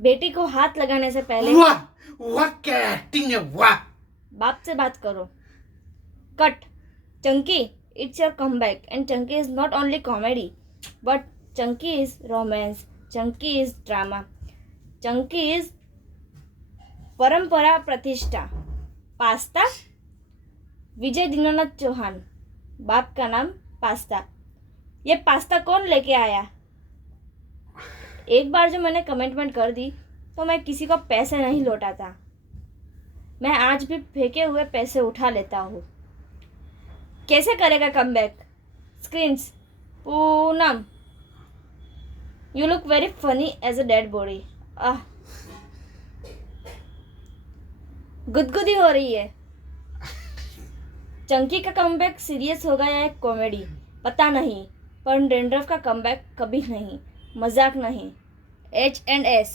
बेटी को हाथ लगाने से पहले वाह वाह क्या एक्टिंग है, वाह। बाप से बात करो। Cut. Chunky, it's your comeback and Chunky is not only comedy but Chunky is romance, Chunky is drama, Chunky is परंपरा प्रतिष्ठा। पास्ता। विजय दीनानाथ चौहान, बाप का नाम पास्ता। ये पास्ता कौन लेके आया? एक बार जो मैंने कमिटमेंट कर दी तो मैं किसी को पैसे नहीं लौटाता। मैं आज भी फेंके हुए पैसे उठा लेता हूँ। कैसे करेगा comeback? Screens. Poonam, you look very funny as a dead body. गुदगुदी हो रही है। चंकी का कमबैक सीरियस होगा या एक कॉमेडी पता नहीं, पर डेंड्रफ का कमबैक कभी नहीं, मजाक नहीं। H&S